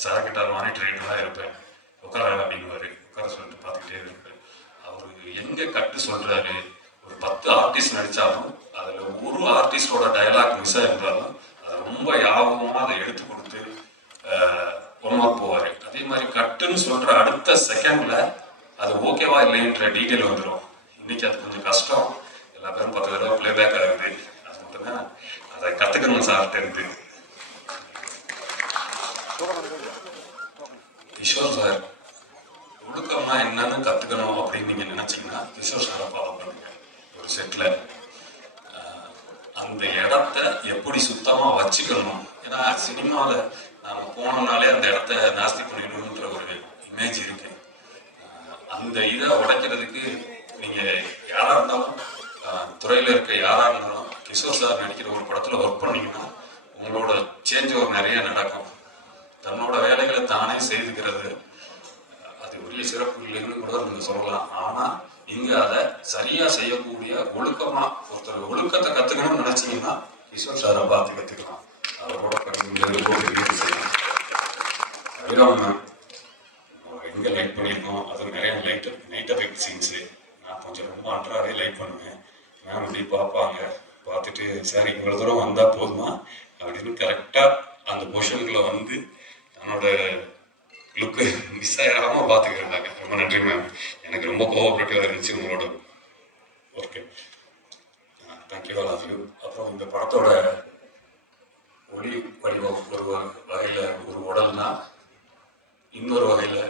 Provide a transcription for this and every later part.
சரக்கிட்ட monitor இருப்பேன். உட்கார அப்படிங்குவாரு. உட்கார சொல்லிட்டு பார்த்துக்கிட்டே இருப்பேன் அவர் எங்க கட்டு சொல்றாரு? ஒரு பத்து ஆர்டிஸ்ட் நடித்தாலும் அதில் ஒரு ஆர்டிஸ்டோட டயலாக் மிஸ் ஆயிருந்தாலும் அதை ரொம்ப யாபகமாக அதை எடுத்து கொடுத்து ஒன்றா போவார். அதே மாதிரி கட்டுன்னு சொல்கிற அடுத்த செகண்டில் அது ஓகேவா இல்லைன்ற டீட்டெயில் வந்துடும் இன்னைக்கு அது கொஞ்சம் கஷ்டம். எல்லா பேரும் பத்து தடவை பிளேபேக் ஆகுது. அது மட்டும்தான். அதை கற்றுக்கணும் சார்ட்ட இருந்து கிஷோர் சார் ஒழுக்கம்னா என்னன்னு கத்துக்கணும் அப்படின்னு நீங்க நினைச்சீங்கன்னா கிஷோர் சாரை ஃபாலோ பண்ணுங்க. ஒரு செட்ல அந்த இடத்த எப்படி சுத்தமா வச்சுக்கணும்? ஏன்னா சினிமாவில் நாம போனோம்னாலே அந்த இடத்த நாஸ்தி பண்ணிடணுன்ற ஒரு இமேஜ் இருக்கு. அந்த இதை உடைக்கிறதுக்கு நீங்க யாரா இருந்தாலும் துறையில் துறையில இருக்க யாரா இருந்தாலும் கிஷோர் சார் நடிக்கிற ஒரு படத்துல ஒர்க் பண்ணீங்கன்னா உங்களோட சேஞ்ச் ஒரு நிறைய நடக்கும். தன்னோட வேலைகளை தானே செய்துக்கிறது அது உரிய சிறப்பு இல்லைன்னு கூட நீங்க சொல்லலாம். ஆனா இங்க அதை சரியா செய்யக்கூடிய ஒழுக்கமா ஒருத்தர் ஒழுக்கத்தை கத்துக்கணும்னு நினைச்சீங்கன்னா விஸ்வன் சாரை பார்த்து கத்துக்கலாம். அவரோட செய்யலாம். மேம் எங்க லைட் பண்ணியிருக்கோம் அது நிறைய லைட் நைட் எஃபெக்ட் சீன்ஸு நான் கொஞ்சம் ரொம்ப அன்றாவே லைட் பண்ணுவேன். மேம் இப்படி பார்ப்பாங்க. பார்த்துட்டு சார் இவ்வளோ தூரம் வந்தால் போதுமா? அப்படின்னு கரெக்டாக அந்த பொசிஷனுக்குள்ள வந்து தன்னோட லுக்கு மிஸ் ஆகாம பார்த்துக்கிறாங்க ரொம்ப நன்றி மேம் எனக்கு ரொம்ப கோவப்பட்டு இருந்துச்சு உங்களோட work thank you all of you அப்புறம் இந்த படத்தோட ஒளி வடிவம் ஒரு வகையில் ஒரு உடல்னா இன்னொரு வகையில்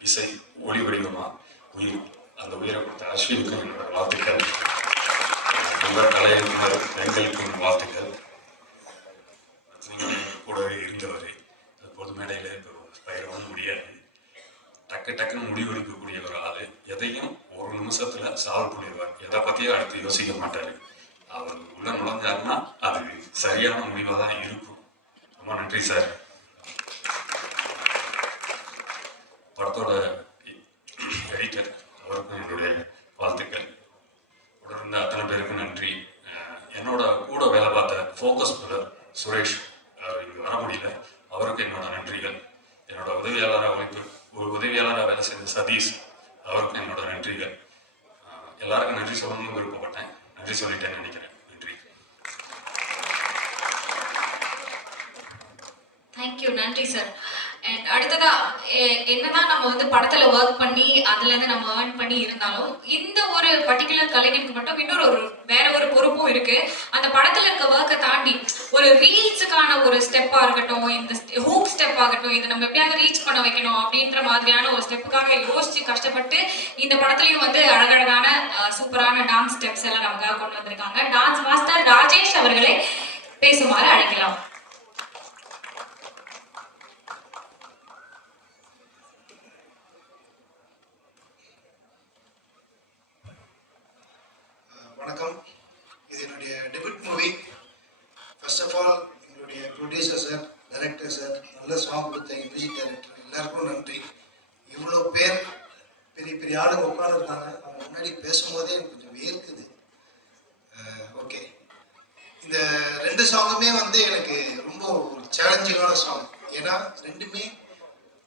இசை ஒளி வடிவமா உயிர். அந்த உயிரை கொடுத்த அஸ்வினுக்கும் என்னோட வாழ்த்துக்கள். உங்கள் கலைஞர் பெண்களுக்கும் வாழ்த்துக்கள் நீங்கள் கூடவே இருந்தவர் பொது மேடையில் இப்போ பயிரவும் முடியாது டக்கு டக்குன்னு முடிவெடுக்கக்கூடிய ஒரு ஆள் எதையும் ஒரு நிமிஷத்துல சால்வ் பண்ணிடுவார். எதை பற்றியும் அடுத்து யோசிக்க மாட்டார். அவர் உள்ள நுழைஞ்சாருன்னா அது சரியான முடிவாக தான் இருக்கும். ரொம்ப நன்றி சார் படத்தோட எடிட்டர் அவருக்கும் என்னுடைய வாழ்த்துக்கள். உடனிருந்த அத்தனை பேருக்கும் நன்றி. என்னோட கூட வேலை பார்த்த ஃபோக்கஸ் பில்லர் சுரேஷ் அவர் இங்கே வர முடியல. அவருக்கு என்னோட நன்றிகள். என்னோட உதவியாளராக உழைப்பு ஒரு உதவியாளராக வேலை செஞ்ச சதீஷ் அவருக்கும் என்னோட நன்றிகள். எல்லாருக்கும் நன்றி சொல்லணும்னு விருப்பப்பட்டேன். நன்றி சொல்லிட்டேன்னு நினைக்கிறேன். நன்றி. தேங்க்யூ நன்றி சார் அண்ட் அடுத்ததா என்னதான் நம்ம வந்து படத்துல ஒர்க் பண்ணி அதுல இருந்து நம்ம ஏர்ன் பண்ணி இருந்தாலும் இந்த ஒரு பர்டிகுலர் கலைஞனுக்கு மட்டும் இன்னொரு ஒரு வேற ஒரு பொறுப்பும் இருக்கு. அந்த படத்துல இருக்க ஒர்க்கை தாண்டி ஒரு ரீல்ஸுக்கான ஒரு ஸ்டெப்பா இருக்கட்டும் இந்த ஹூக் ஸ்டெப் ஆகட்டும் இதை நம்ம எப்படியாவது ரீச் பண்ண வைக்கணும் அப்படின்ற மாதிரியான ஒரு ஸ்டெப்புக்காக யோசிச்சு கஷ்டப்பட்டு இந்த படத்துலயும் வந்து அழகழகான சூப்பரான டான்ஸ் ஸ்டெப்ஸ் எல்லாம் நமக்காக கொண்டு வந்திருக்காங்க. டான்ஸ் மாஸ்டர் ராஜேஷ் அவர்களை பேசுமாறு அழைக்கலாம். வணக்கம். இது என்னுடைய debut movie first of all எங்களுடைய ப்ரொடியூசர் சார் டைரக்டர் சார் நல்ல சாங் கொடுத்த மியூசிக் டைரக்டர் எல்லாருக்கும் நன்றி. இவ்வளோ பேர் பெரிய பெரிய ஆளுங்க உட்காந்துருக்காங்க அவங்க முன்னாடி பேசும்போதே எனக்கு கொஞ்சம் வேர்க்குது ஓகே இந்த ரெண்டு சாங்குமே வந்து எனக்கு ரொம்ப ஒரு சேலஞ்சிங்கான சாங் ஏன்னா ரெண்டுமே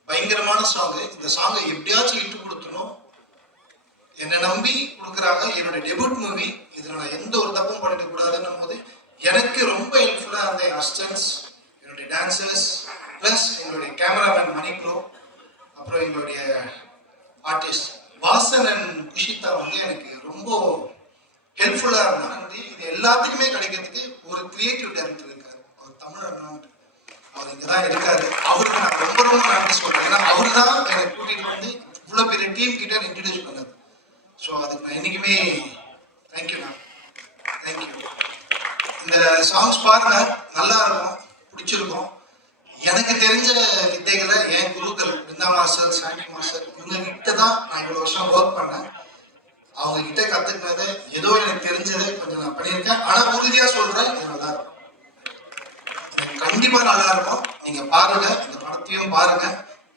பயங்கரமான சாங்கு இந்த சாங்கை எப்படியாச்சும் இட்டு கொடுத்தணும் என்னை நம்பி கொடுக்குறாங்க. என்னோட டெபியூட் மூவி இதில் நான் எந்த ஒரு தப்பும் பண்ணிக்க கூடாதுன்னும் போது எனக்கு ரொம்ப ஹெல்ப்ஃபுல்லாக இருந்த அஸ்டன்ஸ் அசிஸ்டன்ஸ் என்னுடைய டான்சர்ஸ் ப்ளஸ் என்னுடைய கேமராமேன் மணி ப்ரோ அப்புறம் எங்களுடைய ஆர்டிஸ்ட் வாசன் அண்ட் குஷிதா வந்து எனக்கு ரொம்ப ஹெல்ப்ஃபுல்லாக இருந்தாங்க. வந்து இது எல்லாத்துக்குமே கிடைக்கிறதுக்கு ஒரு கிரியேட்டிவ் டேரக்டர் இருக்காரு. அவர் தமிழ் அவர் இங்கே தான் இருக்காரு. அவருக்கு நான் ரொம்ப ரொம்ப நன்றி சொல்கிறேன் ஏன்னா அவர் தான் என்னை கூட்டிகிட்டு வந்து இவ்வளோ பெரிய டீம் கிட்ட இன்ட்ரடியூஸ் பண்ணது. ஸோ அதுக்கு நான் என்றைக்குமே thank you ma'am thank you இந்த சாங்ஸ் பாருங்க நல்லா இருக்கும் பிடிச்சிருக்கும். எனக்கு தெரிஞ்ச வித்தைகளை என் குருக்கள் பிருந்தா மாஸ்டர் சாண்டி மாஸ்டர் இவங்க கிட்ட தான் நான் இவ்வளோ வருஷம் ஒர்க் பண்ணேன். அவங்க கிட்ட கத்துக்கினது ஏதோ எனக்கு தெரிஞ்சது கொஞ்சம் நான் பண்ணியிருக்கேன். ஆனா உறுதியா சொல்றேன் இது நல்லா இருக்கும். கண்டிப்பாக கண்டிப்பா நல்லா இருக்கும். நீங்க பாருங்க இந்த படத்தையும் பாருங்க.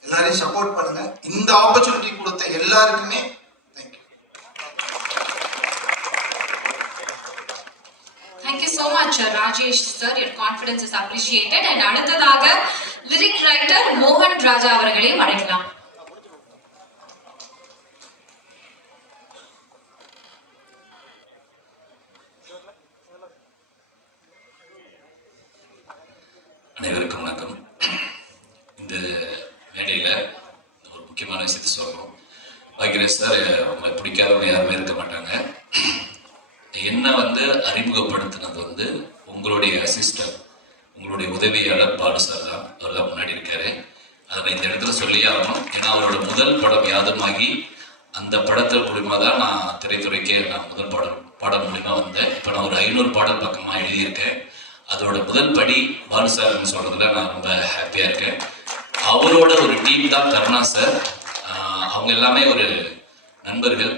எல்லாரையும் சப்போர்ட் பண்ணுங்க. இந்த ஆப்பர்ச்சுனிட்டி கொடுத்த எல்லாருக்குமே thank you Thank much Rajesh sir your confidence is appreciated and அடுத்ததாக லிரிக் ரைட்டர் மோகன் ராஜா அவர்களையும் அழைக்கலாம். அனைவருக்கும் வணக்கம். இந்த மேடையில் ஒரு முக்கியமான விஷயத்தை சொல்கிறோம் பாக்கியராஜ் சார் உங்களை பிடிக்காதவங்க யாருமே இருக்க மாட்டாங்க என்ன வந்து அறிமுகப்படுத்தினது வந்து உங்களுடைய அசிஸ்டன்ட் உங்களுடைய உதவியாளர் பாலு சார் தான் அவர் தான் முன்னாடி இருக்காரு அதை நான் இந்த இடத்துல சொல்லியே ஆகணும் ஏன்னா அவரோட முதல் படம் யாதமாகி அந்த படத்தில் மூலிமா தான் நான் திரைத்துறைக்கே நான் முதல் பாடல் பாடல் மூலிமா வந்தேன். இப்போ நான் ஒரு ஐநூறு பாடல் பக்கமாக எழுதியிருக்கேன். அதோட முதல் படி பாலு சார்னு சொல்கிறதுல நான் ரொம்ப ஹாப்பியாக இருக்கேன். அவரோட ஒரு டீம் தான் கருணா சார் அவங்க எல்லாமே ஒரு நண்பர்கள்.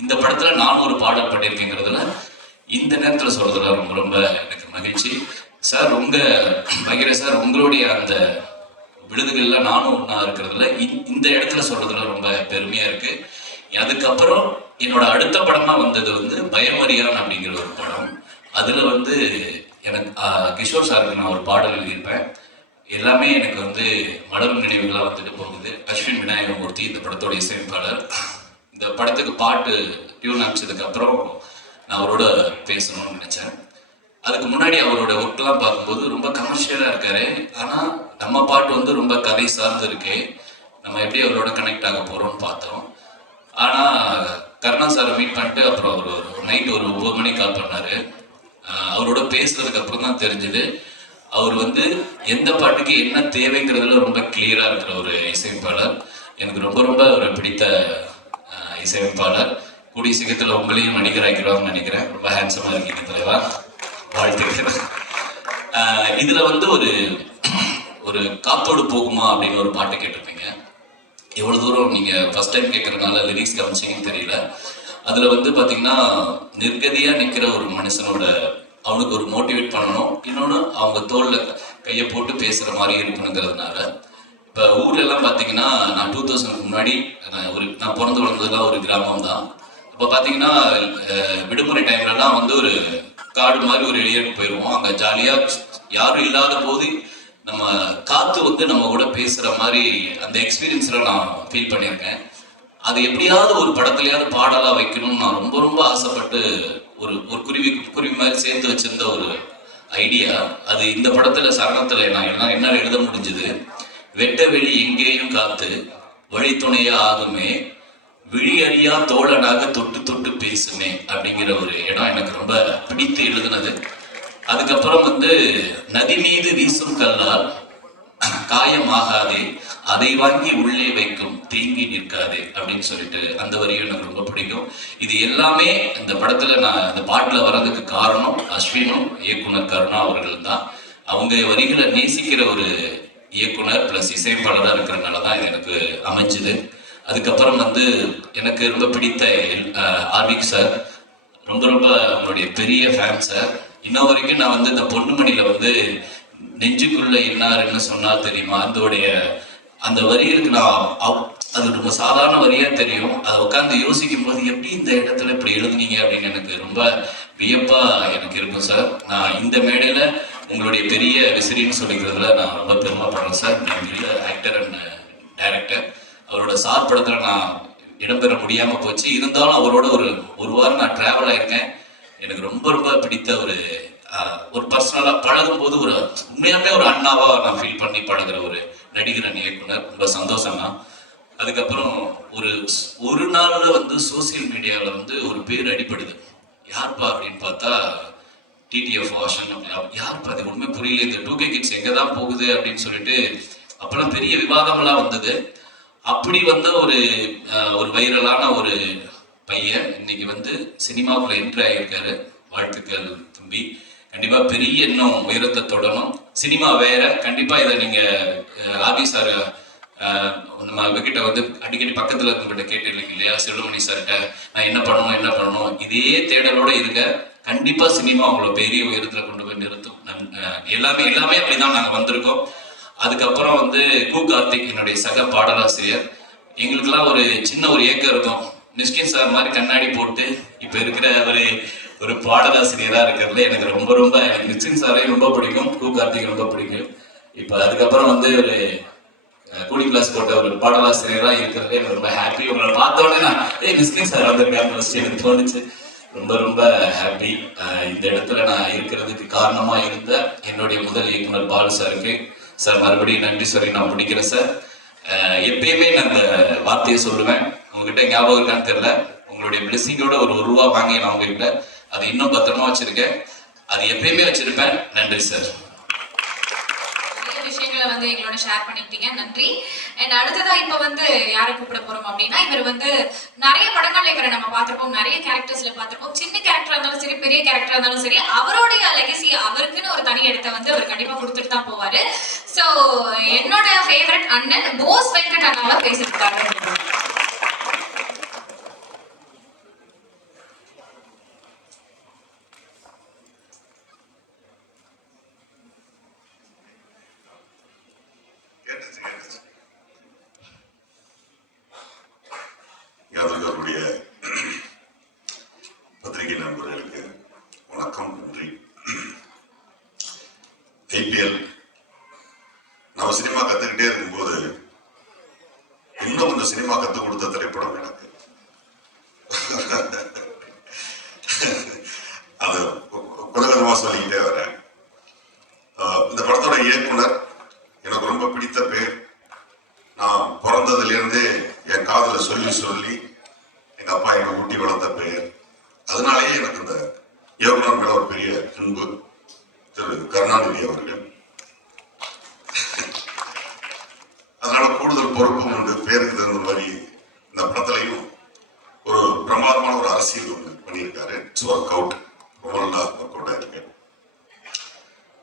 இந்த படத்தில் நானும் ஒரு பாடல் பண்ணியிருக்கேங்கிறதுல இந்த நேரத்தில் சொல்கிறதுல ரொம்ப ரொம்ப எனக்கு மகிழ்ச்சி. சார் உங்கள் பகிர சார் உங்களுடைய அந்த விழுதுகள்ல நானும் ஒன்றா இருக்கிறதுல இந்த- இந்த இடத்துல சொல்றதுல ரொம்ப பெருமையா இருக்கு. அதுக்கப்புறம் என்னோட அடுத்த படமா வந்தது வந்து பயமறியான் அப்படிங்கிற ஒரு படம். அதுல வந்து எனக்கு கிஷோர் சாருக்கு நான் ஒரு பாடல் எழுதியிருப்பேன். எல்லாமே எனக்கு வந்து மலரும் நினைவுகளாக வந்துட்டு போகுது. அஸ்வின் விநாயகமூர்த்தி இந்த படத்தோட இசையமைப்பாளர். இந்த படத்துக்கு பாட்டு டியூன் அமைச்சதுக்கு அப்புறம் நான் அவரோட பேசணும்னு நினச்சேன். அதுக்கு முன்னாடி அவரோட ஒர்க்லாம் பார்க்கும்போது ரொம்ப கமர்ஷியலாக இருக்காரு. ஆனால் நம்ம பாட்டு வந்து ரொம்ப கதை சார்ந்து இருக்கு. நம்ம எப்படி அவரோட கனெக்ட் ஆக போகிறோம்னு பார்த்தோம். ஆனால் கருணா சாரை மீட் பண்ணிட்டு அப்புறம் அவர் ஒரு நைட் ஒரு ஒம்பது மணிக்கு கால் பண்ணார். அவரோட பேசுறதுக்கு அப்புறம் தான் தெரிஞ்சது. அவர் வந்து எந்த பாட்டுக்கு என்ன தேவைங்கிறதுல ரொம்ப கிளியராக இருக்கிற ஒரு இசையமைப்பாளர். எனக்கு ரொம்ப ரொம்ப ஒரு பிடித்த இசையமைப்பாளர். கூடிய சீக்கிரத்தில் உங்களையும் நடிகராக்கிறான்னு நினைக்கிறேன். ரொம்ப ஹேண்ட்ஸமாக இருக்கீங்க தலைவா. வாழ்த்துக்கிறேன் இதில் வந்து ஒரு ஒரு காத்தோடு போகுமா அப்படின்னு ஒரு பாட்டு கேட்டிருப்பீங்க. எவ்வளோ தூரம் நீங்கள் ஃபர்ஸ்ட் டைம் கேட்குறதுனால லிரிக்ஸ் கவனிச்சிங்கன்னு தெரியல. அதில் வந்து பார்த்தீங்கன்னா நிர்கதியாக நிற்கிற ஒரு மனுஷனோட அவனுக்கு ஒரு மோட்டிவேட் பண்ணணும். இன்னொன்று அவங்க தோளில் கையை போட்டு பேசுகிற மாதிரி இருக்கணுங்கிறதுனால. இப்போ ஊர்லெல்லாம் பார்த்தீங்கன்னா நான் டூ தௌசண்ட் முன்னாடி நான் ஒரு நான் பிறந்து வளர்ந்ததுலாம் ஒரு கிராமம் தான் இப்போ பார்த்தீங்கன்னா விடுமுறை டைம்லலாம் வந்து ஒரு காடு மாதிரி ஒரு ஏரியாவுக்கு போயிடுவோம் அங்கே ஜாலியாக யாரும் இல்லாத போது நம்ம காத்து வந்து நம்ம கூட பேசுற மாதிரி அந்த எக்ஸ்பீரியன்ஸ்ல நான் ஃபீல் பண்ணியிருக்கேன். அது எப்படியாவது ஒரு படத்துலயாவது பாடலா வைக்கணும்னு நான் ரொம்ப ரொம்ப ஆசைப்பட்டு ஒரு ஒரு குருவி குருவி மாதிரி சேர்த்து வச்சிருந்த ஒரு ஐடியா அது இந்த படத்துல சரணத்துல நான் என்ன என்னால் எழுத முடிஞ்சது. வெட்ட வெளி எங்கேயும் காத்து வழித்துணையா ஆகுமே விழி தோழனாக தொட்டு தொட்டு பேசுமே அப்படிங்கிற ஒரு இடம் எனக்கு ரொம்ப பிடித்து எழுதுனது. அதுக்கப்புறம் வந்து நதி மீது வீசும் கல்லால் காயமாகாதே அதை வாங்கி உள்ளே வைக்கும் தேங்கி நிற்காதே அப்படின்னு சொல்லிட்டு அந்த வரியும் எனக்கு ரொம்ப பிடிக்கும். இது எல்லாமே இந்த படத்துல நான் இந்த பாட்டுல வர்றதுக்கு காரணம் அஸ்வினும் இயக்குனர் கருணா அவர்கள் தான். அவங்க வரிகளை நேசிக்கிற ஒரு இயக்குனர் பிளஸ் இசையமைப்பாளராக இருக்கிறனால தான் இது எனக்கு அமைஞ்சுது. அதுக்கப்புறம் வந்து எனக்கு ரொம்ப பிடித்த ஆர்விக் சார். ரொம்ப ரொம்ப அவங்களுடைய பெரிய ஃபேன் சார். இன்ன வரைக்கும் நான் வந்து இந்த பொண்ணுமணியில வந்து நெஞ்சுக்குள்ள என்னாருன்னு சொன்னா தெரியுமா? அதோடைய அந்த வரிகளுக்கு நான் அவ்- அது ரொம்ப சாதாரண வரியா தெரியும். அதை உட்காந்து யோசிக்கும் போது எப்படி இந்த இடத்துல இப்படி எழுதுனீங்க அப்படின்னு எனக்கு ரொம்ப வியப்பா எனக்கு இருக்கும் சார். நான் இந்த மேடையில உங்களுடைய பெரிய விசிறின்னு சொல்லிக்கிறதுல நான் ரொம்ப பெருமைப்படுறேன் சார். பெரிய ஆக்டர் அண்ட் டைரக்டர் அவரோட சார் படத்துல நான் இடம்பெற முடியாம போச்சு. இருந்தாலும் அவரோட ஒரு ஒரு வாரம் நான் டிராவல் ஆயிருக்கேன். எனக்கு ரொம்ப ரொம்ப பிடித்த ஒரு ஒரு பர்சனலாக பழகும் போது ஒரு உண்மையாகவே ஒரு அண்ணாவாக நான் ஃபீல் பண்ணி பழகுற ஒரு நடிகர் இயக்குனர். ரொம்ப சந்தோஷம்தான் அதுக்கப்புறம் ஒரு ஒரு நாளில் வந்து சோசியல் மீடியாவில் வந்து ஒரு பேர் அடிபடுது. யார்ப்பா அப்படின்னு பார்த்தா டிடிஎஃப் வாஷன் யார்ப்பா அது? ஒன்றுமே புரியல. இந்த டூ கே கிட்ஸ் எங்கே தான் போகுது அப்படின்னு சொல்லிட்டு அப்பெல்லாம் பெரிய விவாதங்களாக வந்தது. அப்படி வந்த ஒரு ஒரு வைரலான ஒரு பையன் இன்னைக்கு வந்து சினிமாவுக்குள்ள என்ட்ரி ஆகியிருக்காரு வாழ்த்துக்கள் தம்பி. கண்டிப்பா பெரிய இன்னும் உயரத்தை தொடரும் சினிமா வேற கண்டிப்பா இதை நீங்க ஆபி சார் நம்ம இவகிட்ட வந்து அடிக்கடி பக்கத்துல இருந்துகிட்ட கேட்டிருக்கீங்க இல்லையா? செல்வமணி சார்கிட்ட நான் என்ன பண்ணணும் என்ன பண்ணணும்? இதே தேடலோட இருங்க. கண்டிப்பா சினிமா உங்களை பெரிய உயரத்துல கொண்டு போய் நிறுத்தும். எல்லாமே எல்லாமே அப்படிதான் நாங்க வந்திருக்கோம். அதுக்கப்புறம் வந்து கு கார்த்திக் என்னுடைய சக பாடலாசிரியர். எங்களுக்கெல்லாம் ஒரு சின்ன ஒரு ஏக்கம் இருக்கும். மிஸ்கின் சார் மாதிரி கண்ணாடி போட்டு இப்போ இருக்கிற ஒரு ஒரு பாடலாசிரியராக இருக்கிறதுல எனக்கு ரொம்ப ரொம்ப எனக்கு மிஷ்கின் சாரையும் ரொம்ப பிடிக்கும் கு கார்த்திக் ரொம்ப பிடிக்கும். இப்போ அதுக்கப்புறம் வந்து ஒரு கூலிங் கிளாஸ் போட்ட ஒரு பாடலாசிரியராக இருக்கிறதுல எனக்கு ரொம்ப ஹாப்பி உங்களை பார்த்தோன்னே நான் ஏய் மிஸ்கின் சார் வந்து எனக்கு தோணுச்சு. ரொம்ப ரொம்ப ஹாப்பி இந்த இடத்துல நான் இருக்கிறதுக்கு காரணமாக இருந்த என்னுடைய முதல் இயக்குனர் பாலு சாருக்கு சார் மறுபடியும் நன்றி சொல்லி நான் முடிக்கிறேன் சார் எப்பயுமே நான் அந்த வார்த்தையை சொல்லுவேன். உங்ககிட்ட ஞாபகம் இருக்கான்னு தெரியல. உங்களுடைய பிளெஸிங்கோட ஒரு ஒரு ரூபா வாங்கி நான் உங்ககிட்ட அது இன்னும் பத்திரமா வச்சிருக்கேன். அது எப்பயுமே வச்சிருப்பேன். நன்றி சார் நிறைய விஷயங்களை வந்து எங்களோட ஷேர் பண்ணிக்கிட்டீங்க. நன்றி. அண்ட் அடுத்ததா இப்ப வந்து யாரை கூப்பிட போறோம் அப்படின்னா இவர் வந்து நிறைய படங்கள்ல இவரை நம்ம பார்த்திருப்போம். நிறைய கேரக்டர்ஸ்ல பார்த்திருப்போம். சின்ன கேரக்டரா இருந்தாலும் சரி பெரிய கேரக்டரா இருந்தாலும் சரி அவருடைய லெகசி அவருக்குன்னு ஒரு தனி இடத்தை வந்து அவர் கண்டிப்பா கொடுத்துட்டு தான் போவாரு. சோ என்னோட ஃபேவரட் அண்ணன் போஸ் வெங்கட் அண்ணாவா பேசியிருக்காரு பத்திரிகை நண்பர்களுக்கு வணக்கம் நன்றி. ஐபிஎல் நம்ம சினிமா கத்துக்கிட்டே இருக்கும்போது இன்னும் இந்த சினிமா கத்துக் கொடுத்த திரைப்படம் எனக்கு அது கொஞ்சமா சொல்லிக்கிட்டே வரேன் ஆஹ் இந்த படத்தோட இயக்குனர் எனக்கு ரொம்ப பிடித்த பேர் நான் பிறந்ததுல இருந்தே என் காதுல சொல்லி சொல்லி எங்க அப்பா என்னை ஊட்டி வளர்த்த பேர் அதனாலேயே எனக்கு இந்த இயக்குனர் மேல ஒரு பெரிய அன்பு திரு கருணாநிதி அவர்கள் அதனால கூடுதல் பொறுப்பும் உண்டு பேருக்கு தகுந்த மாதிரி இந்த படத்துலையும் ஒரு பிரமாதமான ஒரு அரசியல் ஒன்று பண்ணியிருக்காரு இட்ஸ் ஒர்க் அவுட் ரொம்ப நல்லா ஒர்க் அவுட் ஆயிருக்கு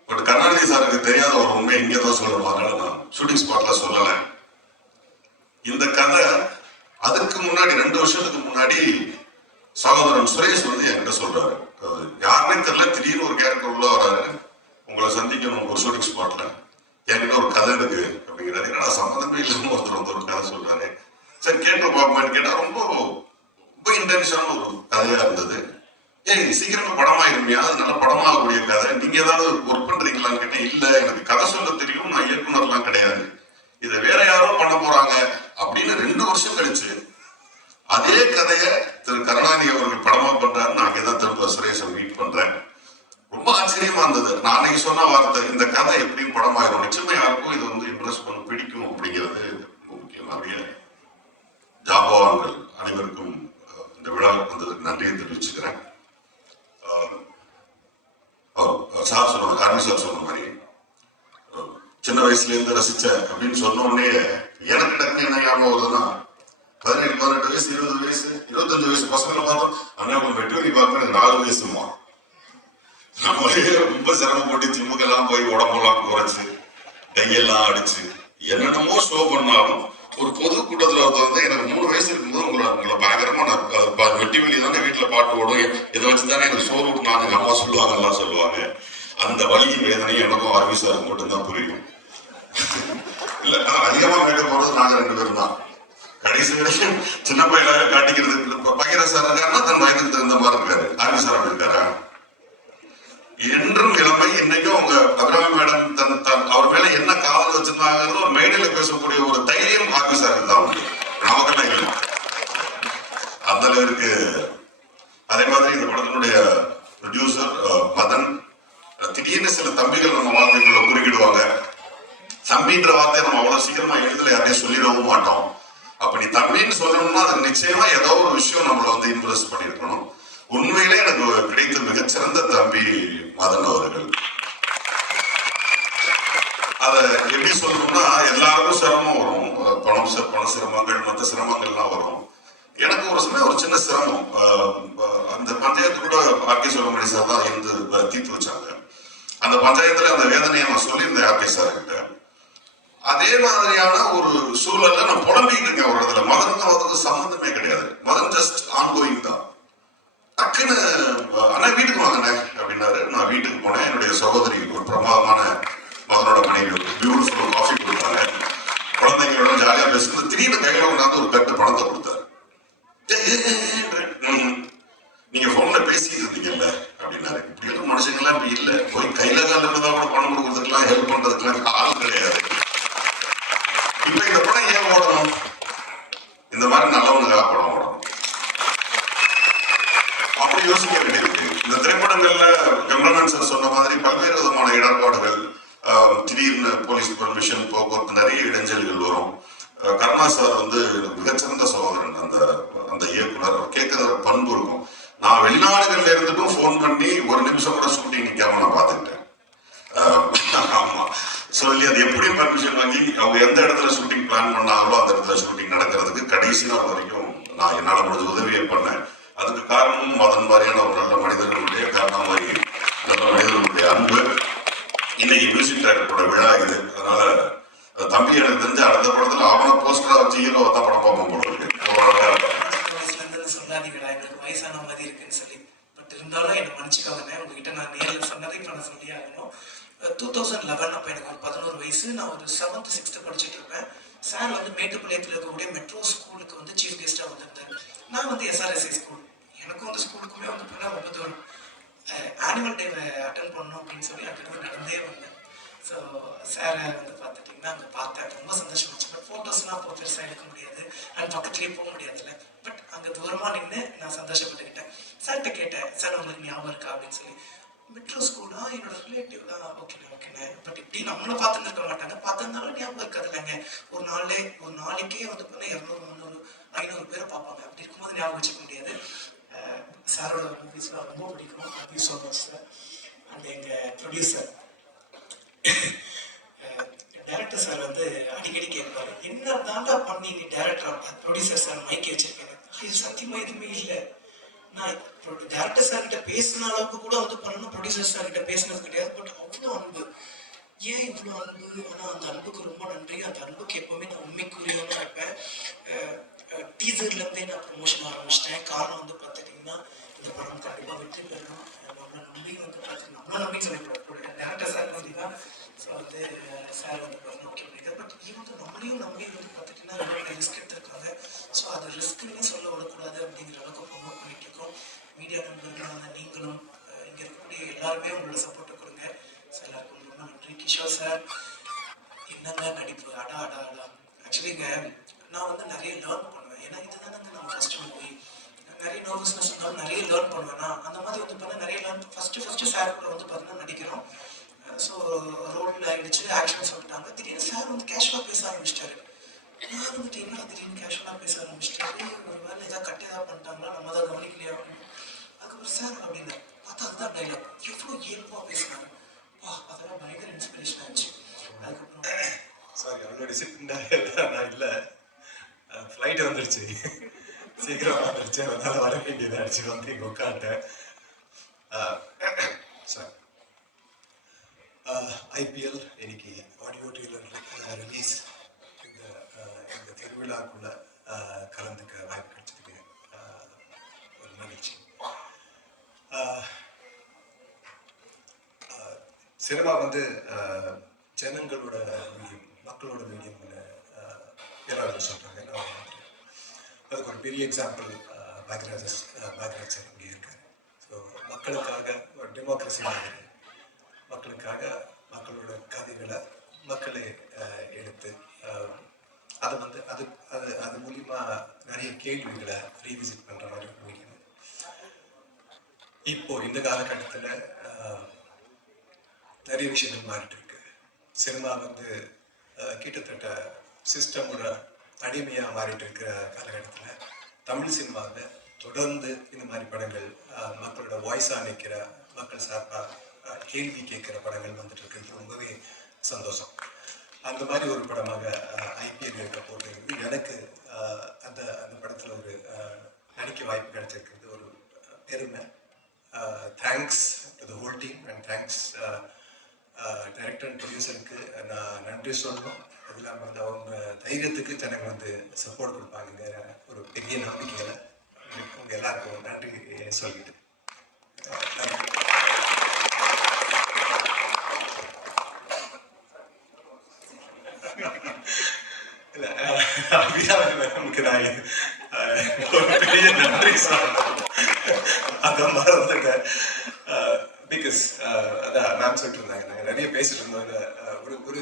பட் கருணாநிதி சாருக்கு தெரியாத ஒரு உண்மை இங்கே தான் சொல்லணும் அதனால நான் ஷூட்டிங் ஸ்பாட்ல சொல்லல இந்த கதை அதுக்கு முன்னாடி ரெண்டு வருஷத்துக்கு முன்னாடி சகோதரன் சுரேஷ் வந்து என்கிட்ட சொல்றாரு. யாருன்னே தெரியல திடீர்னு ஒரு கேரக்டர் உள்ள வராரு. உங்களை சந்திக்கணும் ஒரு ஷூட்டிங் ஸ்பாட்ல என்கிட்ட ஒரு கதை இருக்கு அப்படிங்கிறாரு. ஏன்னா சம்மந்தமே இல்லாம ஒருத்தர் வந்து ஒரு கதை சொல்றாரு. சரி கேட்டு பார்ப்போம்னு கேட்டா ரொம்ப ரொம்ப இன்டென்ஷனான ஒரு கதையா இருந்தது. ஏய் சீக்கிரமா படமாயிருமியா? அது நல்ல படமாகக்கூடிய கதை. நீங்க ஏதாவது ஒர்க் பண்றீங்களான்னு கேட்டேன். இல்ல எனக்கு கதை சொல்ல தெரியும். நான் இயக்குனர்லாம் கிடையாது. இதை வேற யாரோ பண்ண போறாங்க. அப்படின்னு ரெண்டு வருஷம் கழிச்சு அதே கதையை திரு கருணாநிதி அவர்கள் படமா பண்றாரு நான் அங்கேதான் திரும்ப சுரேஷை மீட் பண்றேன். ரொம்ப ஆச்சரியமா இருந்தது. நான் அன்னைக்கு சொன்ன வார்த்தை இந்த கதை எப்படியும் படமாயிரும் நிச்சயமா யாருக்கும் இது வந்து இம்ப்ரெஸ் பண்ண பிடிக்கும் அப்படிங்கிறது ரொம்ப முக்கியம். நிறைய ஜாபவான்கள் அனைவருக்கும் இந்த விழாவுக்கு வந்ததுக்கு நன்றியை தெரிவிச்சுக்கிறேன். சார் சொன்ன கார்மி சார் சொன்ன மாதிரி சின்ன வயசுல இருந்து ரசிச்ச அப்படின்னு சொன்ன உடனே எனக்கு என்ன ஞாபகம் வருதுன்னா பதினெட்டு பதினெட்டு வயசு இருபது வயசு இருபத்தஞ்சு வயசு பசங்களை பார்த்தோம். ஆனா அவங்க மெட்டூரி பார்க்கணும் நாலு வயசுமா நம்மளே ரொம்ப சிரமம் போட்டு ஜிம்முக்கெல்லாம் போய் உடம்பெல்லாம் குறைச்சு கையெல்லாம் அடிச்சு என்னென்னமோ ஷோ பண்ணாலும் ஒரு பொது கூட்டத்துல ஒருத்தர் வந்து எனக்கு மூணு வயசு இருக்கும்போது உங்களை உங்களை பயங்கரமா நான் வெட்டி வெளியே தானே வீட்டுல பாட்டு ஓடும் இதை வச்சு தானே எனக்கு சோறு விட்டுனாங்க எங்க அம்மா சொல்லுவாங்க எல்லாம் சொல்லுவாங்க. அந்த வலியும் வேதனையும் எனக்கும் ஆர்வி சாருக்கு மட்டும்தான் புரியும். இல்ல ஆனா அதிகமா கேட்க போறது நாங்க ரெண்டு பேரும் தான். கடைசி வரைக்கும் சின்ன பையனாக காட்டிக்கிறது இப்ப பகிர சார் இருக்காருன்னா தன் வயதுக்கு தகுந்த மாதிரி இருக்காரு. ஆர்வி சார் அப்படி இருக்காரா? என்றும் இளமை இன்னைக்கும் அவங்க அபிராமி மேடம் தன் தன் அவர் மேல என்ன காதல் வச்சிருந்தாங்கன்னு ஒரு மேடையில பேசக்கூடிய ஒரு தைரியம் ஆர்வி சார் தான் உண்டு. நமக்கெல்லாம் இல்லை. அந்த அளவிற்கு அதே மாதிரி இந்த படத்தினுடைய ப்ரொடியூசர் மதன் திடீர்னு சில தம்பிகள் நம்ம வாழ்க்கைக்குள்ள குறுக்கிடுவாங்க. தம்பின்ற வார்த்தையை நம்ம அவ்வளவு சீக்கிரமா எழுதல யாரையும் சொல்லிடவும் மாட்டோம். அப்ப நீ தம்பின்னு சொல்லணும்னா அது நிச்சயமா ஏதோ ஒரு விஷயம் நம்மள வந்து இம்ப்ரெஸ் பண்ணிருக்கணும் உண்மையிலே எனக்கு கிடைத்த மிகச்சிறந்த தம்பி மதன் அவர்கள். அத எப்படி சொல்லணும்னா எல்லாருக்கும் சிரமம் வரும். பணம் பண சிரமங்கள் மற்ற சிரமங்கள்லாம் வரும். எனக்கு ஒரு சமயம் ஒரு சின்ன சிரமம். அஹ் அந்த பஞ்சாயத்து கூட ஆர்கே சுப்பிரமணிய சார் தான் இருந்து தீர்த்து வச்சாங்க. அந்த பஞ்சாயத்துல அந்த வேதனையை நான் சொல்லியிருந்தேன் ஆர்கே சார் கிட்ட அதே மாதிரியான ஒரு சூழல்ல நான் புலம்பிக்கிட்டு இருக்கேன் ஒரு இடத்துல. மதனுக்கும் அதுக்கு சம்மந்தமே கிடையாது. மதன் ஜஸ்ட் ஆன்கோயிங் தான். டக்குன்னு அண்ணா வீட்டுக்கு வாங்கண்ணே அப்படின்னாரு. நான் வீட்டுக்கு போனேன். என்னுடைய சகோதரி ஒரு பிரமாதமான மகனோட மனைவி ஒரு பியூட்டிஃபுல் காஃபி கொடுத்தாங்க. குழந்தைங்களோட ஜாலியா பேசுறது திடீர்னு கையில கொண்டாந்து ஒரு கட்டு பணத்தை கொடுத்தாரு ம். நீங்க போன்ல பேசிட்டு இருந்தீங்கல்ல அப்படின்னாரு இப்படி எல்லாம் மனுஷங்கெல்லாம் இப்ப இல்ல போய் கையில கால இருந்தா கூட பணம் கொடுக்கறதுக்கெல்லாம் ஏதாவது ஹெல்ப் பண்றதுக்குலாம் ஆள் கிடையாது இப்ப இந்த படம் ஏன் ஓடணும் இந்த மாதிரி நல்லவனுக்காக படம் ஓடணும் அப்படி யோசிக்க வேண்டியிருக்கு இந்த திரைப்படங்கள்ல கமலநாத் சார் சொன்ன மாதிரி பல்வேறு விதமான இடர்பாடுகள் ஆஹ், திடீர்னு போலீஸ் பர்மிஷன் போக்குவரத்து நிறைய இடைஞ்சல்கள் வரும் ஆஹ், கருணா சார் வந்து மிகச்சிறந்த சகோதரன் அந்த அந்த இயக்குனர் அவர் கேட்கிற ஒரு பண்பு இருக்கும் நான் வெளிநாடுகள்ல இருந்துட்டும் ஃபோன் பண்ணி ஒரு நிமிஷம் கூட ஷூட்டிங் நிக்காம நான் பார்த்துக்கிட்டேன் ஆஹ், ஆமா சொல்லி அது எப்படி பர்மிஷன் வாங்கி அவங்க எந்த இடத்துல ஷூட்டிங் பிளான் பண்ணாங்களோ அந்த இடத்துல ஷூட்டிங் நடக்கிறதுக்கு கடைசி நாள் வரைக்கும் நான் என்னால முடிஞ்ச உதவியை பண்ணேன் அதுக்கு காரணமும் மதன் மாதிரியான ஒரு நல்ல மனிதர்களுடைய காரணம் மாதிரி நல்ல மனிதர்களுடைய அன்பு இன்னைக்கு மியூசிக் டைரக்டரோட விழா இது அதனால அஹ், தம்பி எனக்கு தெரிஞ்ச அடுத்த படத்துல அவனை போஸ்டரா வச்சு ஹீரோ தான் படம் பார்ப்போம் போல இருக்கு அவ்வளவு அழகா இருக்கும். வயசுல இருந்து சொல்லாதீங்கடா எங்களுக்கு வயசான மாதிரி இருக்குன்னு சொல்லி பட் இருந்தாலும் என்ன மன்னிச்சுக்கோங்க உங்ககிட்ட நான் நேரில் சொன்னதை இப்போ நான் சொல்லி ஆகணும் டூ தௌசண்ட் லெவன் அப்போ எனக்கு ஒரு பதினோரு வயசு. நான் ஒரு செவன்த் சிக்ஸ்த்து படிச்சுட்டு இருப்பேன். சார் வந்து மேட்டுப்பாளையத்தில் இருக்கக்கூடிய மெட்ரோ ஸ்கூலுக்கு வந்து சீஃப் கெஸ்ட்டாக வந்திருந்தார். நான் வந்து எஸ்ஆர்எஸ்ஐ ஸ்கூல் எனக்கும் அந்த ஸ்கூலுக்குமே வந்து போனால் ரொம்ப தூரம் ஆனுவல் டேவை அட்டன் பண்ணணும் அப்படின்னு சொல்லி அங்கிருந்து நடந்தே வந்தேன். ஸோ சாரை வந்து பார்த்துட்டிங்கன்னா அங்கே பார்த்தேன். ரொம்ப சந்தோஷமாச்சு பட் ஃபோட்டோஸ்லாம் அப்போ பெருசாக எடுக்க முடியாது. அண்ட் பக்கத்துலேயே போக முடியாதுல்ல. பட் அங்கே தூரமாக நின்று நான் சந்தோஷப்பட்டுக்கிட்டேன். சார்கிட்ட கேட்டேன் சார் உங்களுக்கு ஞாபகம் இருக்கா? அப்படின்னு சொல்லி. மெட்ரோ ஸ்கூலா என்னோட ரிலேட்டிவ் தான் ஓகேண்ணே ஓகேண்ணே பட் இப்படி நம்மளும் பார்த்துட்டு இருக்க மாட்டாங்க. பார்த்ததுனால ஞாபகம் இருக்காது இல்லைங்க. ஒரு நாளே ஒரு நாளைக்கே வந்து பார்த்தா இரநூறு முந்நூறு ஐநூறு பேரை பார்ப்பாங்க. அப்படி இருக்கும்போது ஞாபகம் வச்சுக்க முடியாது. சாரோட மூவிஸ்லாம் ரொம்ப பிடிக்கும். Thank you so much sir and எங்கள் ப்ரொடியூசர் டேரக்டர் சார் வந்து அடிக்கடி கேட்பாரு. என்ன தாண்டா பண்ணி நீ டேரக்டர் ப்ரொடியூசர் சார் மைக்கி வச்சிருக்கேன் ஐயோ சத்தியமா எதுவுமே இல்லை. நான் டேரக்டர் சார் கிட்ட பேசின அளவுக்கு கூட வந்து பண்ணணும் ப்ரொடியூசர் சார் கிட்ட பேசினது கிடையாது. பட் அவ்வளோ அன்பு. ஏன் இவ்வளோ அன்பு? ஆனால் அந்த அன்புக்கு ரொம்ப நன்றி. அந்த அன்புக்கு எப்பவுமே நான் உண்மைக்குரியவனா இருப்பேன். டீசர்லேருந்தே நான் ப்ரொமோஷன் ஆரம்பிச்சிட்டேன். காரணம் வந்து பார்த்துட்டிங்கன்னா இந்த படம் கண்டிப்பாக வெற்றி பெறணும். நம்மளை நம்பி வந்து பார்த்துட்டு நம்மளை நம்பி சொல்லி டேரக்டர் சார் நம்பி தான் ஸோ வந்து சார் வந்து பார்த்தீங்கன்னா ஓகே பண்ணியிருக்காரு பட் இவங்க நம்மளையும் நம்பி வந்து பார்த்துட்டிங்கன்னா ரொம்ப ரிஸ்க் எடுத்திருக்காங்க. ஸோ அது ரிஸ்க்குன்னே சொல்ல விடக்கூடாது அப்படிங்கிற அளவுக்கு ப்ரொமோட் பண்ணிட்டு இருக்கோம். மீடியா நண்பர்களான நீங்களும் இங்கே இருக்கக்கூடிய எல்லாருமே உங்களோட சப்போர்ட்டை கொடுங்க. ஸோ எல்லாருக்கும் ரொம்ப நன்றி. கிஷோர் சார் என்னங்க நடிப்பு? அடா அடா அடா. ஆக்சுவலிங்க நான் வந்து நிறைய லேர்ன் பண்ணுவேன். ஏன்னா இதுதானங்க நம்ம ஃபர்ஸ்ட் மூவி நிறைய நர்வஸ்னஸ் இருந்தாலும் நிறைய லேர்ன் பண்ணுவேன்னா அந்த மாதிரி வந்து பார்த்தா நிறைய லேர்ன் ஃபஸ்ட்டு ஃபஸ்ட்டு சார் கூட வந்து பார்த்தீங்கன்னா நடிக்கிறோம். ஸோ ரோலில் ஆயிடுச்சு ஆக்ஷன் சொல்லிட்டாங்க. திடீர்னு சார் வந்து கேஷுவலாக பேச ஆரம்பிச்சிட்டாரு. நான் வந்துட்டு என்ன திடீர்னு கேஷுவலாக பேச ஆரம்பிச்சிட்டாரு? ஒரு வேலை ஏதாவது கட் ஏதாவது பண்ணிட்டாங்களா? நம்ம தான் கவனிக்கலையா? அப்படின்னு அதுக்கப்புறம் சார் அப்படின்னு பார்த்தா அதுதான் டைலாக் எவ்வளோ இயல்பாக பேசினாரு பா அதெல்லாம் பயங்கர இன்ஸ்பிரேஷன் ஆச்சு அதுக்கப்புறம் சாரி அவனோட டிசிப்ளின்டா நான் இல்லை. ஃப்ளைட் வந்துருச்சு. சீக்கிரம் வந்துருச்சு. அதனால வர வேண்டியது அடிச்சு வந்து இங்கே உட்காந்துட்டேன் சார் ஐபிஎல் இன்னைக்கு ஆடியோ ட்ரெய்லர் ரிலீஸ் இந்த இந்த திருவிழாக்குள்ள கலந்துக்க வாய்ப்பு கிடைச்சதுக்கு ஒரு மகிழ்ச்சி. சினிமா வந்து ஜனங்களோட மீடியம் மக்களோட மீடியம் எல்லாரும் சொல்கிறாங்க அதுக்கு ஒரு பெரிய எக்ஸாம்பிள் பாக்யராஜஸ் பாக்யராஜ் சார் இங்கே இருக்கார். ஸோ மக்களுக்காக ஒரு டெமோக்ரஸி மாதிரி மக்களுக்காக மக்களோட கதைகளை மக்களை எடுத்து அதை வந்து அது அது அது மூலிமா நிறைய கேள்விகளை ரீவிசிட் பண்ணுற மாதிரி மீடியம் இப்போ இந்த காலகட்டத்தில் நிறைய விஷயங்கள் மாறிட்டு இருக்கு சினிமா வந்து கிட்டத்தட்ட சிஸ்டமோட அடிமையாக மாறிட்டு இருக்கிற காலகட்டத்தில் தமிழ் சினிமாவில் தொடர்ந்து இந்த மாதிரி படங்கள் மக்களோட வாய்ஸாக நிற்கிற மக்கள் சார்பாக கேள்வி கேட்குற படங்கள் வந்துட்டு இருக்கிறது ரொம்பவே சந்தோஷம். அந்த மாதிரி ஒரு படமாக ஐபிஎல் இருக்க போகிறது எனக்கு அந்த அந்த படத்தில் ஒரு நடிக்க வாய்ப்பு கிடைச்சிருக்கிறது ஒரு பெருமை. Thanks to the whole team and thanks director and ப்ரொடியூசருக்கு நான் நன்றி சொல்லணும். அது இல்லாமல் வந்து அவங்க தைரியத்துக்கு எனக்கு வந்து சப்போர்ட் கொடுப்பாங்க ஒரு பெரிய நம்பிக்கையில். உங்கள் எல்லாருக்கும் நன்றி சொல்லிட்டு. அஹ், நன்றி நான் பெரிய நன்றி சொல்லணும். அதை மறந்துட்டேன். பிகாஸ் பிகாஸ் அதான் மேம் சொல்லிட்டு இருந்தாங்க நாங்கள் நிறைய பேசிட்டு இருந்தோம். ஒரு ஒரு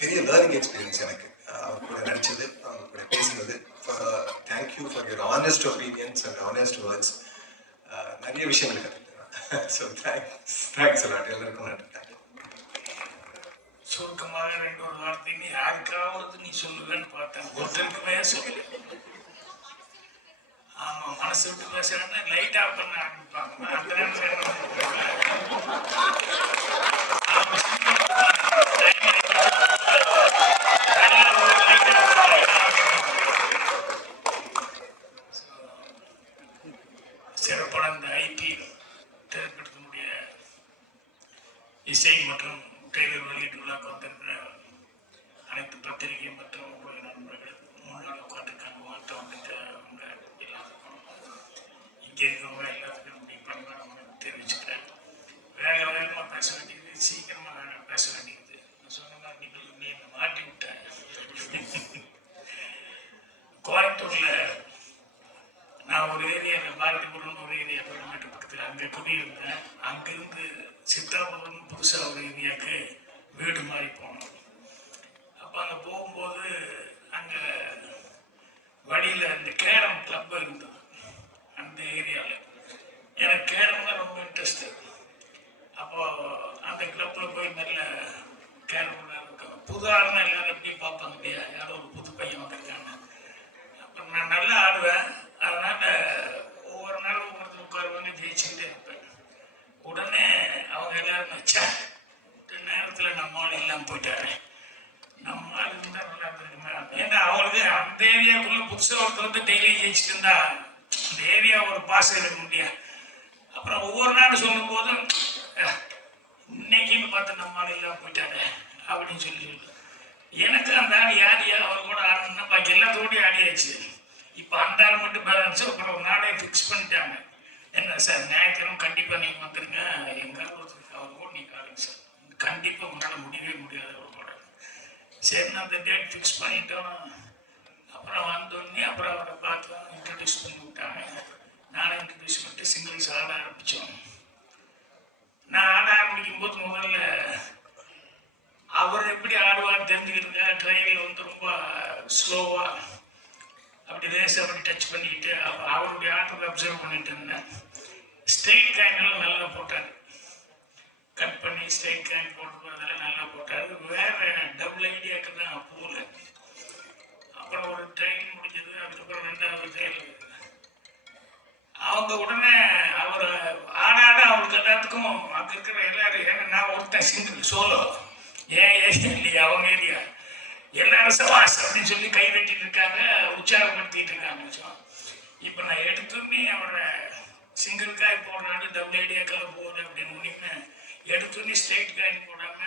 பெரிய லேர்னிங் எக்ஸ்பீரியன்ஸ் எனக்கு. அவங்க கூட நடிச்சது அவங்க கூட பேசினது. Thank you for your honest opinions and honest words நிறைய விஷயங்கள் கற்றுக்கிட்டேன் ஸோ தேங்க்ஸ் தேங்க்ஸ் அலாட் எல்லாருக்கும் நன்றி. சுருக்கமாக ரெண்டு ஒரு வார்த்தை நீ யாருக்காவது நீ சொல்லுவேன்னு பார்த்தேன். ஒருத்தருக்குமே சொல்லு ஆமா மனசு விட்டு பேசுறேன்னா லைட் ஆஃப் பண்ண ஆரம்பிப்பாங்க. அந்த நேரம் என்ன பண்ணுவாங்க? ஆமா, நல்லா ஒரு light off பண்ணி So, சிறப்பான இந்த ஐபிஎல் திரைப்படத்தினுடைய இசை மற்றும் டெய்லர் வெளியீட்டு விழாக்கு வந்திருக்கிற அனைத்து பத்திரிகை மற்றும் ஊடக நண்பர்கள் முன்னாள் உட்காந்துருக்காங்க மாற்ற வந்துட்டவங்க எல்லாருக்கும் இங்கே இருக்கவங்க எல்லாத்துக்கும் இப்படி பண்ணலாம் தெரிவிச்சுக்கிறேன் வேக வேகமாக பேச வேண்டியது சீக்கிரமாக பேச வேண்டியது நான் சொன்ன மாதிரி நீங்கள் நீ என்னை மாட்டி விட்ட கோயம்புத்தூரில் நான் ஒரு ஏரியாவில் பாரதிபுரம்னு ஒரு ஏரியா பெருமாட்டு பக்கத்தில் அங்கே குடியிருந்தேன் அங்கேருந்து சித்தாபுரம் புதுசாக ஒரு ஏரியாவுக்கு வீடு மாறி போனோம் அப்போ அங்கே போகும்போது அங்கே வழியில் இந்த கேரம் கிளப் இருந்தது அந்த ஏரியாவில் எனக்கு கேரம் தான் ரொம்ப இன்ட்ரெஸ்ட்டு அப்போ அந்த கிளப்பில் போய் நல்ல கேரம் விளையாடுறோம் புது ஆளுனா எல்லாரும் எப்படி பார்ப்பாங்க இல்லையா? யாரோ ஒரு புது பையன் வந்திருக்காங்க. அப்புறம் நான் நல்லா ஆடுவேன். அதனால ஒவ்வொரு நாளும் ஒவ்வொருத்தர் உட்காருவாங்க ஜெயிச்சுக்கிட்டே இருப்பேன். உடனே அவங்க எல்லாரும் வச்சா நேரத்தில் நம்ம ஆள் இல்லாமல் போயிட்டாரு. நம்ம ஆள் இருந்தால் நல்லா இருந்திருக்குமே. ஏன்னா அவங்களுக்கு அந்த ஏரியாவுக்குள்ளே புதுசாக ஒருத்தர் வந்து டெய்லி ஜெயிச்சுட்டு இருந்தா தேவியா ஒரு பாசம் இருக்க முடியாது அப்புறம் ஒவ்வொரு நாள் சொல்லும் போதும் இன்னைக்குன்னு பார்த்து நம்ம ஆள் இல்லாமல் அப்படின்னு சொல்லி சொல்லு. எனக்கு அந்த ஆள் யாரியா அவர் கூட ஆடணும்னா பாக்கி எல்லாத்தோடையும் ஆடியாச்சு. இப்போ அந்த ஆள் மட்டும் பேலன்ஸ் அப்புறம் ஒரு நாளே ஃபிக்ஸ் பண்ணிட்டாங்க. என்ன சார் ஞாயிற்றுக்கிழமை கண்டிப்பாக நீங்கள் வந்துருங்க. எங்கள் ஒருத்தருக்கு அவர் கூட நீங்கள் ஆடுங்க சார். கண்டிப்பாக உங்களால் முடியவே முடியாது அவர் கூட சரி நான் அந்த டேட் ஃபிக்ஸ் பண்ணிட்டோம். அப்புறம் வந்தோடனே அப்புறம் அவரை பார்த்து இன்ட்ரடியூஸ் பண்ணி விட்டாங்க நானும் இன்ட்ரடியூஸ் பண்ணிட்டு சிங்கிள்ஸ் ஆட ஆரம்பித்தோம் நான் ஆட ஆரம்பிக்கும் போது முதல்ல அவர் எப்படி ஆடுவார் தெரிஞ்சுக்கிறதுக்காக ட்ரெயினில் வந்து ரொம்ப ஸ்லோவாக அப்படி ரேஸ் அப்படி டச் பண்ணிக்கிட்டு அவ- அவருடைய ஆட்டத்தை அப்சர்வ் பண்ணிட்டு இருந்தேன். ஸ்ட்ரெயிட் காயின்லாம் நல்லா போட்டார். கட் பண்ணி ஸ்ட்ரெயிட் காயின் போட்டு அதெல்லாம் நல்லா போட்டார். வேறு டபுள் ஐடியாவுக்கு தான் போகல. அப்புறம் ஒரு ட்ரெயின் முடிஞ்சது அதுக்கப்புறம் ரெண்டாவது ட்ரெயின் அவங்க உடனே அவர் ஆட ஆட அவங்களுக்கு எல்லாத்துக்கும் அங்க இருக்கிற எல்லாரும் ஏன்னா நான் ஒருத்தன் சிங்கிள் சோலோ. ஏன் ஏரியா இல்லையா அவங்க ஏரியா? எல்லாரும் சவாஸ் அப்படின்னு சொல்லி கை வெட்டிட்டு இருக்காங்க உற்சாகப்படுத்திட்டு இருக்காங்க கொஞ்சம் இப்போ நான் எடுத்தோடனே அவரை சிங்கிள் காய் போடுறாரு டபுள் ஐடியாக்கெல்லாம் போகுது அப்படின்னு உடனே எடுத்துன்னு ஸ்ட்ரெயிட் காயின் போடாம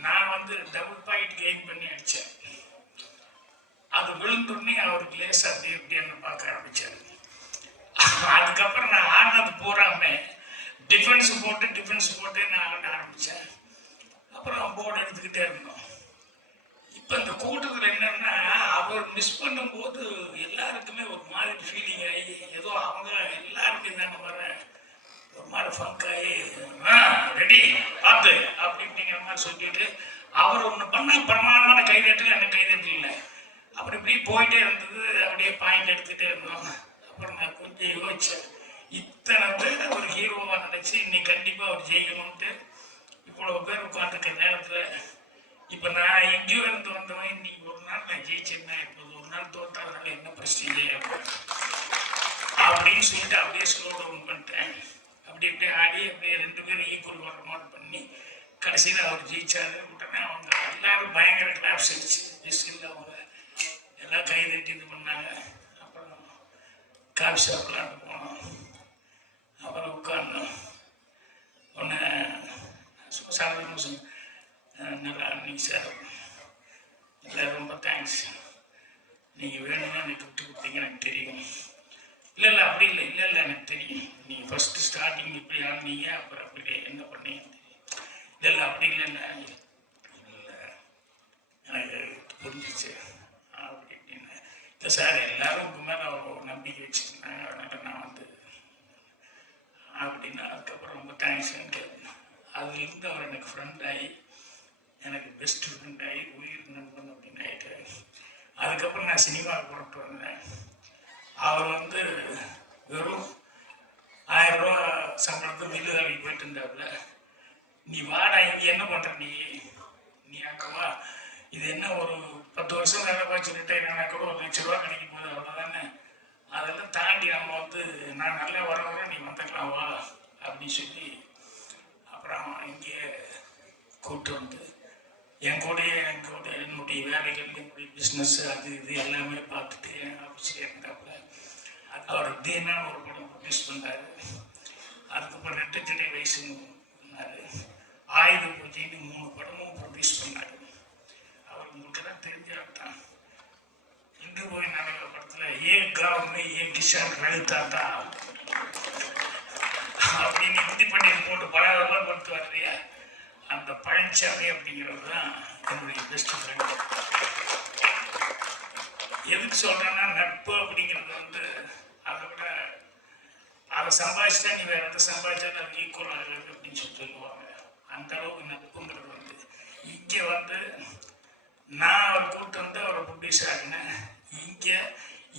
நான் வந்து டபுள் பாயிண்ட் கெயின் பண்ணி அடித்தேன் அது விழுந்தோடனே அவருக்கு லேசாக அப்படி இப்படின்னு பார்க்க ஆரம்பிச்சாரு. அதுக்கப்புறம் நான் ஆடினது பூராமே டிஃபென்ஸ் போட்டு டிஃபென்ஸ் போட்டு நான் ஆட ஆரம்பித்தேன் அப்புறம் போர்டு எடுத்துக்கிட்டே இருந்தோம். இப்போ இந்த கூட்டத்தில் என்னன்னா அவர் மிஸ் பண்ணும்போது எல்லாருக்குமே ஒரு மாதிரி ஃபீலிங் ஆகி ஏதோ அவங்க எல்லாருக்கும் இந்த வர ஒரு மாதிரி ஃபங்க் ஆகி ரெடி பார்த்து அப்படி இப்படிங்கிற மாதிரி சொல்லிட்டு அவர் ஒன்று பண்ண பிரமாணமான கைதட்டுக்கு எனக்கு கைதட்டல் இல்லை. அப்புறம் இப்படி போயிட்டே இருந்தது. அப்படியே பாயிண்ட் எடுத்துகிட்டே இருந்தோம். அப்புறம் நான் கொஞ்சம் யோசித்தேன் இத்தனை பேர் ஒரு ஹீரோவாக நினச்சி இன்னைக்கு கண்டிப்பாக அவர் ஜெயிக்கணும்ட்டு இவ்வளோ பேர் உட்காந்துருக்க நேரத்தில் இப்போ நான் எங்கேயோ இருந்து வந்தவன் இன்னைக்கு ஒரு நாள் நான் ஜெயிச்சிருந்தேன் இப்போது ஒரு நாள் தோத்தாதனால என்ன பிரச்சனை அப்படின்னு சொல்லிட்டு அப்படியே ஸ்லோ டவுன் பண்ணிட்டேன். அப்படி அப்படியே ஆடி அப்படியே ரெண்டு பேரும் ஈக்குவல் வர மாதிரி பண்ணி கடைசியில் அவர் ஜெயிச்சாரு. உடனே அவங்க எல்லாரும் பயங்கர கிளாப்ஸ் அடிச்சு ஜெஸ்டில் அவங்க எல்லாம் கை தட்டி இது பண்ணாங்க. அப்புறம் காஃபி ஷாப்லாண்டு போனோம். அப்புறம் உட்கார்ந்தோம். ஒன்று சாதாரண சொன்ன நல்லா நீங்கள் சார் இல்லை ரொம்ப தேங்க்ஸ் நீங்கள் வேணும்னா நீங்கள் விட்டு கொடுத்தீங்க எனக்கு தெரியும். இல்லை இல்லை அப்படி இல்லை. இல்லை இல்லை எனக்கு தெரியும். நீங்கள் ஃபஸ்ட்டு ஸ்டார்டிங் இப்படி ஆனீங்க அப்புறம் அப்படி என்ன பண்ணீங்க இல்லை இல்லை அப்படி இல்லை. இல்லை எனக்கு புரிஞ்சிச்சு. இல்லை சார் எல்லாரும் உங்கள் மேலே அவ்வளோ நம்பிக்கை வச்சுருந்தாங்க அதனால் நான் வந்து அப்படின்னு அதுக்கப்புறம் ரொம்ப தேங்க்ஸ்ன்ட்டு அதுலேருந்து அவர் எனக்கு ஃப்ரெண்ட் ஆகி எனக்கு பெஸ்ட் ஃப்ரெண்ட் ஆகி உயிர் நண்பன் அப்படின்னு ஆகிட்டு அதுக்கப்புறம் நான் சினிமாவுக்கு புறப்பட்டு வந்தேன் அவர் வந்து வெறும் ஆயிரம் ரூபா சம்பளத்துக்கு மில்லு வேலைக்கு போயிட்டு இருந்தாப்புல நீ வாடா இங்கே என்ன பண்ணுற நீ நீ அக்கவா இது என்ன ஒரு பத்து வருஷம் வேலை பார்த்து ரிட்டையர் ஆனால் கூட ஒரு லட்ச ரூபா கிடைக்கும் போது அவ்வளோதானே அதெல்லாம் தாண்டி நம்ம வந்து நான் நல்லா வர வர நீ வந்துக்கலாம் வா அப்படின்னு சொல்லி அப்புறம் இங்கே கூப்பிட்டு வந்து என் கூடயே என் கூட என்னுடைய வேலைகள் என்னுடைய பிஸ்னஸ் அது இது எல்லாமே பார்த்துட்டு என் ஆஃபீஸில் இருந்தாப்புல அவர் தீனான்னு ஒரு படம் ப்ரொடியூஸ் பண்ணார். அதுக்கப்புறம் ரெட்டச்சடை வயசுன்னு பண்ணார் ஆயுத பூஜைன்னு மூணு படமும் ப்ரொடியூஸ் பண்ணார். இந்து போய் நடக்கிற படத்துல ஏ காவ்னு ஏ கிஷான் ரகுதாத்தா அப்படின்னு இந்தி பண்ணிட்டு போட்டு பலகாரம் கொடுத்து வர்றியா? அந்த பழனிசாமி அப்படிங்கிறது தான் என்னுடைய பெஸ்ட் ஃப்ரெண்ட் எதுக்கு சொல்றேன்னா நட்பு அப்படிங்கிறது வந்து அதை விட அதை சம்பாதிச்சுட்டா நீ வேற எதை சம்பாதிச்சா அது ஈக்குவல் ஆகிறது அப்படின்னு சொல்லி சொல்லுவாங்க. அந்த அளவுக்கு நட்புங்கிறது வந்து இங்கே வந்து நான் அவர் கூப்பிட்டு வந்து அவரை ப்ரொடியூஸ் இங்கே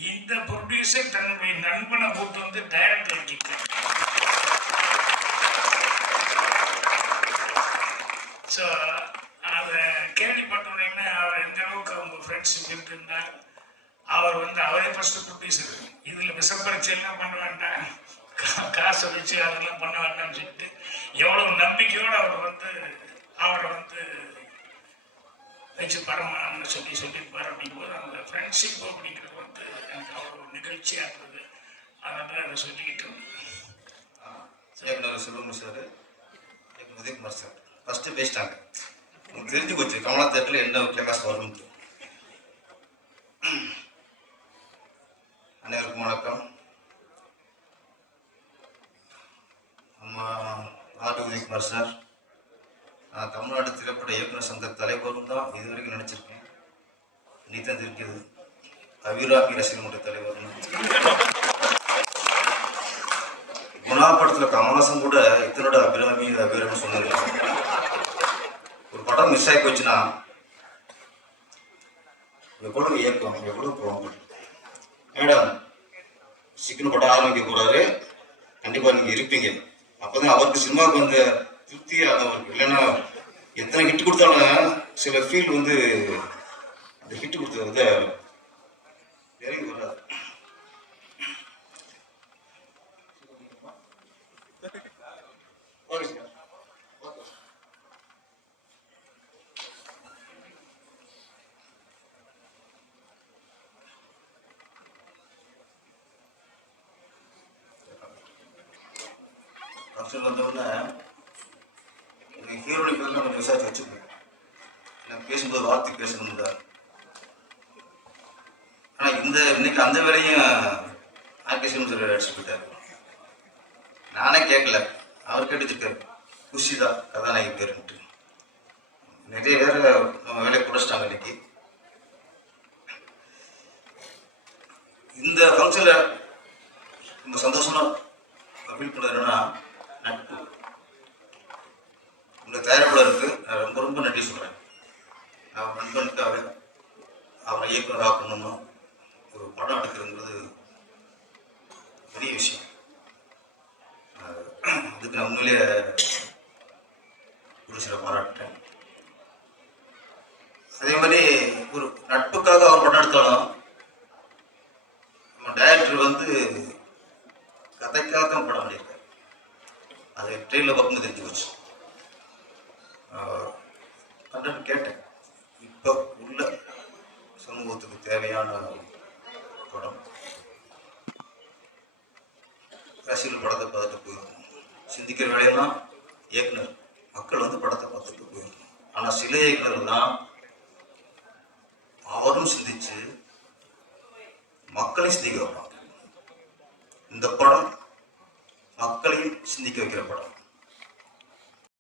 இந்த ப்ரொடியூசர் தன்னுடைய நண்பனை போட்டு வந்து டைரக்டர் கிட்டேன் ஸோ அதை கேள்விப்பட்ட உடனே அவர் எந்த அளவுக்கு அவங்க ஃப்ரெண்ட்ஷிப் இருக்குன்னா அவர் வந்து அவரே ஃபர்ஸ்ட் ப்ரொடியூசர் இதில் விசப்பரிச்சு எல்லாம் பண்ண வேண்டாம். கா- காசை வச்சு அதெல்லாம் பண்ண வேண்டாம்னு சொல்லிட்டு எவ்வளோ நம்பிக்கையோடு அவர் வந்து அவரை வந்து வச்சு படமான்னு சொல்லி சொல்லியிருப்பார் அப்படிங்கும்போது அந்த ஃப்ரெண்ட்ஷிப் அப்படிங்கிறது வந்து எனக்கு அவ்வளோ நிகழ்ச்சியாக இருந்தது. அதனால் அதை சொல்லிக்கிட்டு இருந்தேன். இயக்குனர் Selvam sir. Udayakumar sir. First பேசிட்டாங்க உங்களுக்கு தெரிஞ்சு போச்சு கமலா தேட்டரில் என்ன கேமாஸ் வரும்னு அனைவருக்கும் வணக்கம். நம்ம ஆர் உதயகுமார் சார். நான் தமிழ்நாடு திரைப்பட இயக்குனர் சங்க தலைவரும் தான் இது வரைக்கும் நினச்சிருக்கேன் இன்னைக்கு தான் தெரிஞ்சது அபிராமி ரசிகர் மன்ற தலைவர்னு. குணா படத்தில் கமலஹாசன் கூட இத்தனோட அபிராமி அபிராமி சொன்னது ஒரு படம் மிஸ் ஆகி போச்சுன்னா எவ்வளவு இயக்கம் எவ்வளவு போகும் மேடம் சிக்கன் படம் ஆரம்பிக்க போறாரு. கண்டிப்பா நீங்க இருப்பீங்க. அப்பதான் அவருக்கு சினிமாவுக்கு வந்த திருப்தியே அதை அவருக்கு இல்லைன்னா எத்தனை ஹிட் கொடுத்தாலும் சில ஃபீல் வந்து அந்த ஹிட் கொடுத்தது வந்து இறங்கி வராது. ஓகே என் ஃபங்க்ஷன் வந்தோடனே எனக்கு வந்து நம்ம விசாரிச்சு வச்சுருக்கேன். நான் பேசும்போது வார்த்தை பேசணும்ல ஆனால் இந்த இன்னைக்கு அந்த வேலையும் ஆர்கேஷன் சொல்லி அடிச்சு போயிட்டாரு நானே கேட்கல. அவர் கேட்டுச்சிருக்காரு. குஷிதா கதாநாயகி பேருன்ட்டு. நிறைய பேர் நம்ம வேலையை குறைச்சிட்டாங்க இன்னைக்கு. இந்த ஃபங்க்ஷனில் ரொம்ப சந்தோஷமாக ஃபீல் பண்ணது என்னன்னா நட்பு இந்த தயாரிப்பாளருக்கு நான் ரொம்ப ரொம்ப நன்றி சொல்கிறேன் அவர் நண்பனுக்காக அவரை இயக்குனர் பண்ணணும் ஒரு படம் எடுக்கிறதுங்கிறது பெரிய விஷயம். அதுக்கு நான் உண்மையிலே ஒரு சில பாராட்டுறேன். அதே மாதிரி ஒரு நட்புக்காக அவர் படம் எடுத்தாலும் நம்ம டைரக்டர் வந்து கதைக்காக தான் படம் பண்ணியிருக்காரு. அது ட்ரெயினில் பார்க்கும்போது தெரிஞ்சு போச்சு. அண்ணன் கேட்டேன். இப்போ உள்ள சமூகத்துக்கு தேவையான படம். ரசிகர் படத்தை பார்த்துட்டு போயிருக்கோம் சிந்திக்கிற வேலையெல்லாம் இயக்குனர் மக்கள் வந்து படத்தை பார்த்துட்டு போயிருக்கோம் ஆனால் சில இயக்குனர்லாம் அவரும் சிந்திச்சு மக்களையும் சிந்திக்க வைப்பாங்க. இந்த படம் மக்களையும் சிந்திக்க வைக்கிற படம்.